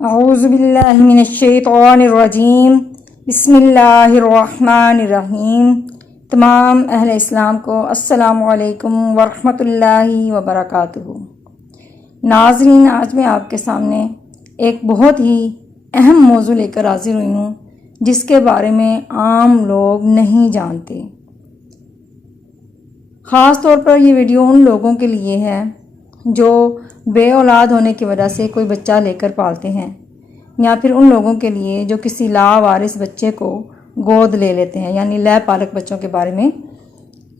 اعوذ باللہ من الشیطان الرجیم، بسم اللہ الرحمن الرحیم۔ تمام اہل اسلام کو السلام علیکم ورحمۃ اللہ وبرکاتہ۔ ناظرین، آج میں آپ کے سامنے ایک بہت ہی اہم موضوع لے کر حاضر ہوئی ہوں جس کے بارے میں عام لوگ نہیں جانتے۔ خاص طور پر یہ ویڈیو ان لوگوں کے لیے ہے جو بے اولاد ہونے کی وجہ سے کوئی بچہ لے کر پالتے ہیں، یا پھر ان لوگوں کے لیے جو کسی لاوارث بچے کو گود لے لیتے ہیں، یعنی لے پالک بچوں کے بارے میں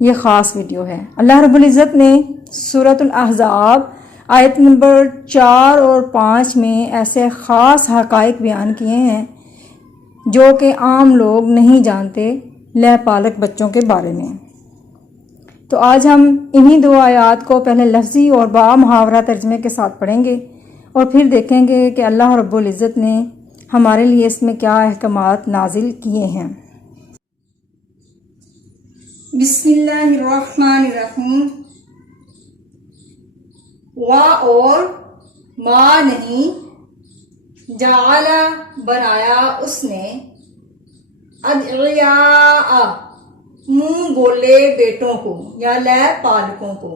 یہ خاص ویڈیو ہے۔ اللہ رب العزت نے سورۃ الاحزاب آیت نمبر 4 اور 5 میں ایسے خاص حقائق بیان کیے ہیں جو کہ عام لوگ نہیں جانتے لے پالک بچوں کے بارے میں۔ تو آج ہم انہی 2 آیات کو پہلے لفظی اور با محاورہ ترجمے کے ساتھ پڑھیں گے اور پھر دیکھیں گے کہ اللہ رب العزت نے ہمارے لیے اس میں کیا احکامات نازل کیے ہیں۔ بسم اللہ الرحمن الرحیم۔ وا اور ما نہیں، جعل بنایا اس نے، ادعیاء منہ بولے بیٹوں کو یا لے پالکوں کو،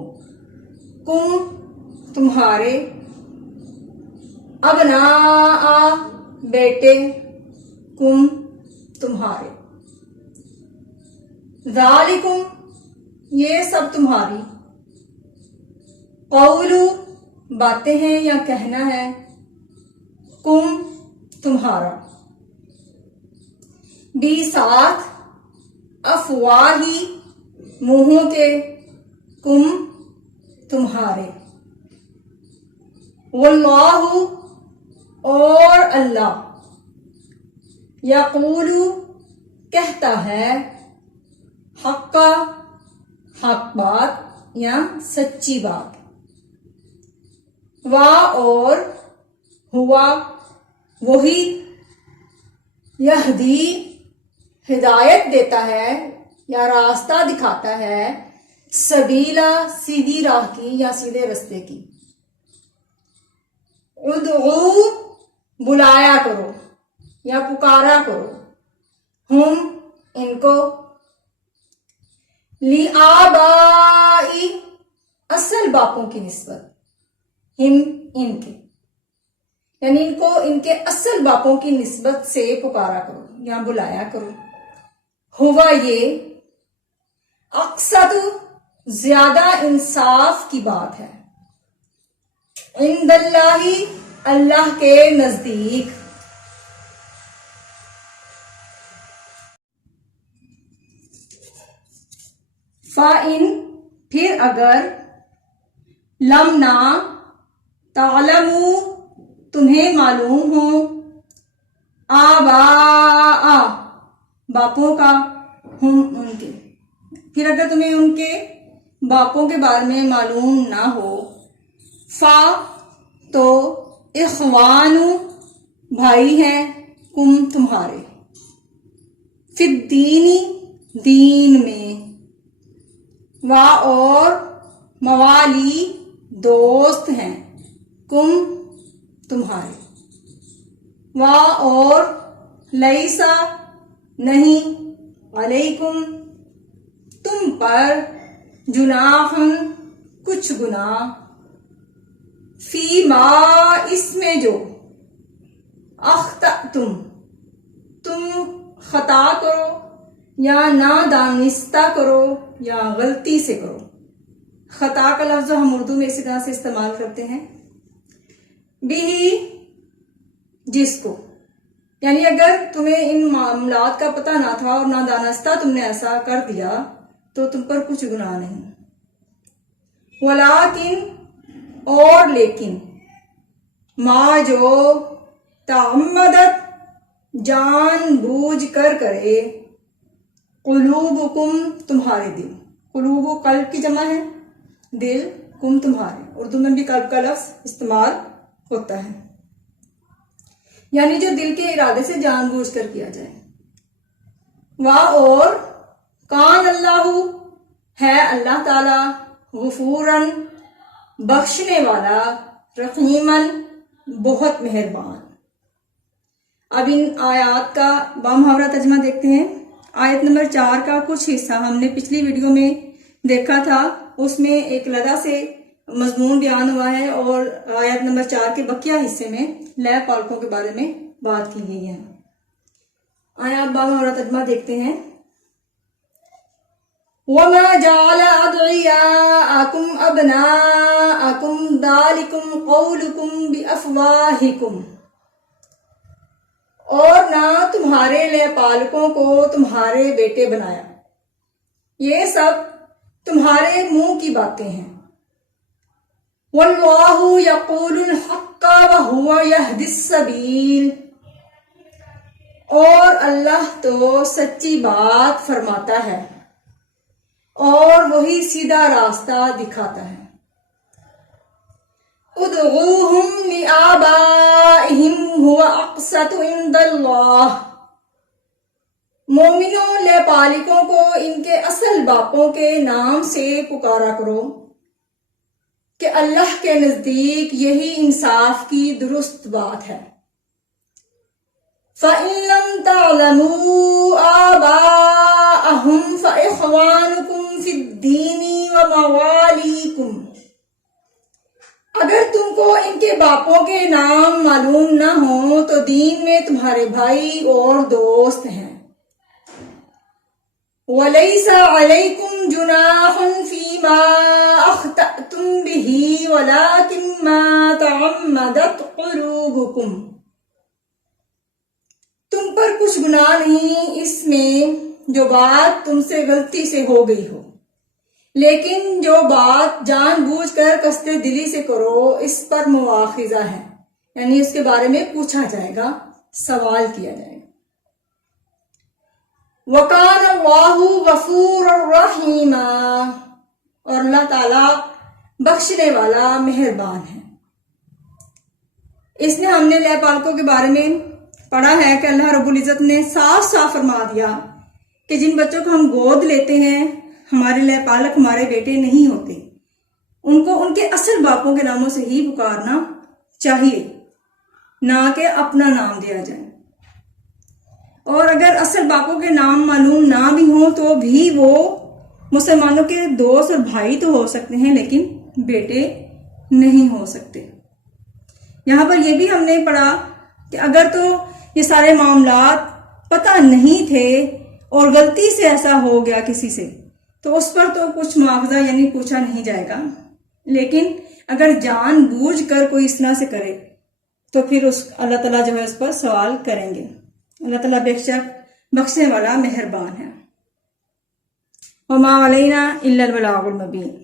کم تمہارے، ابناء بیٹے، کم تمہارے، ذالکم یہ سب تمہاری، قولو باتیں ہیں یا کہنا ہے، کم تمہارا، بھی ساتھ، افواہی منہوں کے، کم تمہارے، واللہ اور اللہ، یقول کہتا ہے، حق حق بات یا سچی بات، وا اور ہوا وہی، یہدی ہدایت دیتا ہے یا راستہ دکھاتا ہے، سبیلا سیدھی راہ کی یا سیدھے رستے کی، ادعو بلایا کرو یا پکارا کرو، ہم ان کو، لآبائی اصل باپوں کی نسبت، ہم ان کے، یعنی ان کو ان کے اصل باپوں کی نسبت سے پکارا کرو یا بلایا کرو، ہوا یہ، اقسط زیادہ انصاف کی بات ہے، عند اللہ اللہ کے نزدیک، فَإِن پھر اگر، لم نہ، تعلموا تمہیں معلوم ہو، آباء باپوں کا، ہم ان کے، پھر اگر تمہیں ان کے باپوں کے بارے میں معلوم نہ ہو، فا تو، اخوان بھائی ہیں، کم تمہارے، فی الدین دین میں، وا اور موالی دوست ہیں، کم تمہارے، وا اور لیسا نہیں، علیکم تم پر، جناح کچھ گناہ، فی ما اس میں جو، اخطأتم تم خطا کرو یا نادانستہ کرو یا غلطی سے کرو، خطا کا لفظ ہم اردو میں اسی طرح سے استعمال کرتے ہیں، بھی جس کو، یعنی اگر تمہیں ان معاملات کا پتہ نہ تھا اور نادانستہ تم نے ایسا کر دیا تو تم پر کچھ گناہ نہیں، ولیکن اور لیکن، ما جو، تعمدت جان بوجھ کر کرے، قلوبکم تمہارے دل، قلوب قلب کی جمع ہے، دل، کم تمہارے، اردو میں بھی قلب کا لفظ استعمال ہوتا ہے، یعنی جو دل کے ارادے سے جان بوجھ کر کیا جائے، وا اور، کان اللہ ہے اللہ تعالی، غفوراً بخشنے والا، رحیماً بہت مہربان۔ اب ان آیات کا بامحاورہ ترجمہ دیکھتے ہیں۔ آیت نمبر 4 کا کچھ حصہ ہم نے پچھلی ویڈیو میں دیکھا تھا، اس میں ایک لدا سے مضمون بیان ہوا ہے، اور آیت نمبر 4 کے بقیہ حصے میں لے پالکوں کے بارے میں بات کی گئی ہے۔ آیا اب بامحاورہ ترجمہ دیکھتے ہیں۔ وَمَا جَعَلَ أَدْعِيَاءَكُمْ أَبْنَاءَكُمْ ذَلِكُمْ قَوْلُكُمْ بِأَفْوَاهِكُمْ، اور نہ تمہارے لے پالکوں کو تمہارے بیٹے بنایا، یہ سب تمہارے منہ کی باتیں ہیں۔ وَاللَّهُ يَقُولُ الْحَقَّ وَهُوَ يَهْدِي السَّبِيلَ، اور اللہ تو سچی بات فرماتا ہے اور وہی سیدھا راستہ دکھاتا ہے۔ ادعوہم لآبائہم هو اقسط عند اللہ، مومنوں لے پالکوں کو ان کے اصل باپوں کے نام سے پکارا کرو کہ اللہ کے نزدیک یہی انصاف کی درست بات ہے۔ فَإِن لَّمْ تَعْلَمُوا آبَاءَهُمْ فَإِخْوَانُكُمْ فِي الدِّينِ وَمَوَالِيكُمْ، اگر تم کو ان کے باپوں کے نام معلوم نہ ہوں تو دین میں تمہارے بھائی اور دوست ہیں۔ وَلَيْسَ عَلَيْكُمْ جُنَاحٌ فِيمَا أَخْطَأْتُمْ بِهِ وَلَكِنْ مَا تَعَمَّدَتْ قُلُوبُكُمْ، تم پر کچھ گناہ نہیں اس میں جو بات تم سے غلطی سے ہو گئی ہو، لیکن جو بات جان بوجھ کر قصد دلی سے کرو اس پر مواخذہ ہے، یعنی اس کے بارے میں پوچھا جائے گا، سوال کیا جائے گا۔ وَقَانَ اللَّهُ غَفُورًا رَحِيمًا، اور اللہ تعالیٰ بخشنے والا مہربان ہے۔ اس نے ہم نے لے پالکوں کے بارے میں پڑھا ہے کہ اللہ رب العزت نے صاف صاف فرما دیا کہ جن بچوں کو ہم گود لیتے ہیں ہمارے لے پالک ہمارے بیٹے نہیں ہوتے، ان کو ان کے اصل باپوں کے ناموں سے ہی پکارنا چاہیے، نہ کہ اپنا نام دیا جائے۔ اور اگر اصل باپوں کے نام معلوم نہ بھی ہوں تو بھی وہ مسلمانوں کے دوست اور بھائی تو ہو سکتے ہیں، لیکن بیٹے نہیں ہو سکتے۔ یہاں پر یہ بھی ہم نے پڑھا کہ اگر تو یہ سارے معاملات پتہ نہیں تھے اور غلطی سے ایسا ہو گیا کسی سے تو اس پر تو کچھ مواخذہ یعنی پوچھا نہیں جائے گا، لیکن اگر جان بوجھ کر کوئی اس طرح سے کرے تو پھر اللہ تعالیٰ جو ہے اس پر سوال کریں گے۔ اللہ تعالیٰ بے شک بخشنے والا مہربان ہے۔ وما علینا الا البلاغ المبین۔